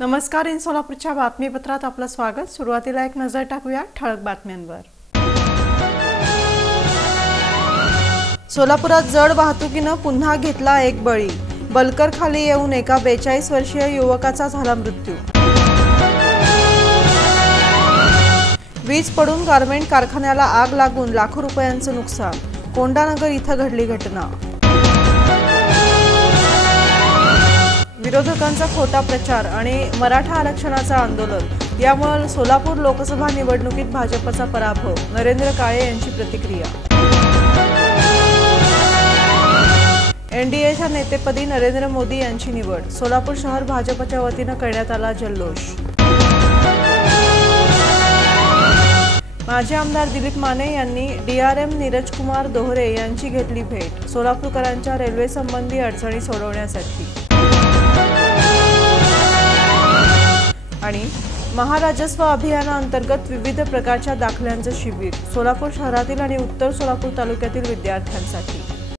नमस्कार. इन सोलापूरच्या बातमीपत्रात आपलं स्वागत. सुरुवातीला एक नजर टाकूया ठळक बातम्यांवर. सोलापुरात जड वाहतुकीनं पुन्हा घेतला एक बळी. बलकर खाली येऊन एका 42 वर्षीय युवकाचा झाला मृत्यू. वीज पडून गारमेंट कारखान्याला आग लागून लाखो रुपयांचं नुकसान. कोंडानगर इथं घडली घटना. विरोधकांचा खोटा प्रचार आणि मराठा आरक्षणाचं आंदोलन यामुळे सोलापूर लोकसभा निवडणुकीत भाजपचा पराभव. नरेंद्र काळे यांची प्रतिक्रिया. एनडीएच्या नेतेपदी नरेंद्र मोदी यांची निवड. सोलापूर शहर भाजपच्या वतीनं करण्यात आला जल्लोष. माजी आमदार दिलीप माने यांनी डीआरएम नीरज कुमार दोहरे यांची घेतली भेट. सोलापूरकरांच्या रेल्वे संबंधी अडचणी सोडवण्यासाठी. आणि महाराजस्व अभियानाअंतर्गत विविध प्रकारच्या दाखल्यांचं शिबिर सोलापूर शहरातील आणि उत्तर सोलापूर तालुक्यातील विद्यार्थ्यांसाठी.